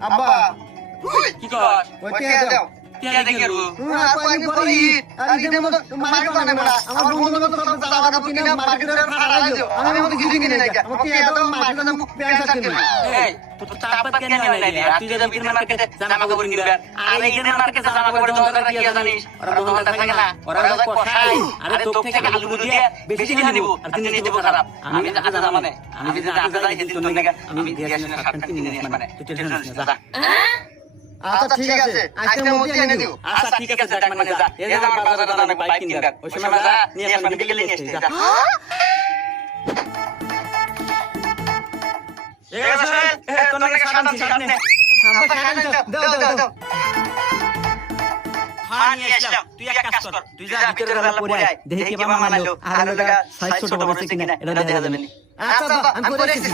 আব্বা কি কর ওই টিয়া দাও টিয়া দেখি করবো আমি করি আর ইদে মত মার্কেট বানাই না আমার বন্ধু তো সব টাকা দাও কিনা মার্কেটে ফাড়া দিও আমি মত কিছু কিনে নাই আমার টিয়া দাও মার্কেটে দাম প্যান্ট শার্ট কিনে এই তুই তাপত কেন হয় না তুই যদি বিন মার্কেটে জামা কাপড় কিনবি আর এই দিন মার্কেটে জামা কাপড় দোকানদার কি জানিস ওরা দোকানদার থাকে না ওরা কষাই আরে তোক থেকে আলু দিয়ে বেশি কিনে নিব আর তুই নিতে খারাপ আমি যা যা মানে আমি যা যা যাই হিন্দি তোর নাকি আমি দিয়ে আসলে শার্ট কিনে নিস মানে তুই টেনশন নিস না যা আচ্ছা ঠিক আছে আজকের মধ্যে এনে দিও আচ্ছা ঠিক আছে যাক মানে যা এই যে আমার বাজারে দাঁড়ানো বাইক কিনবে ওই সময় যা নিয়ে আসবেন বিকেলে নিয়ে আসতে যা এই গেছে তোর নাকি শার্ট নে আব্বা খান দাও দাও দাও হ্যাঁ নিয়ে আসলাম তুই এক কাজ কর তুই যা ভিতরে গেলা পড়ে আয় দেখি কি বাবা মানলো আর লাগা সাইজ ছোট বড় আছে কিনা এটা দেখা যাবে না আচ্ছা আব্বা আমি করে এসেছি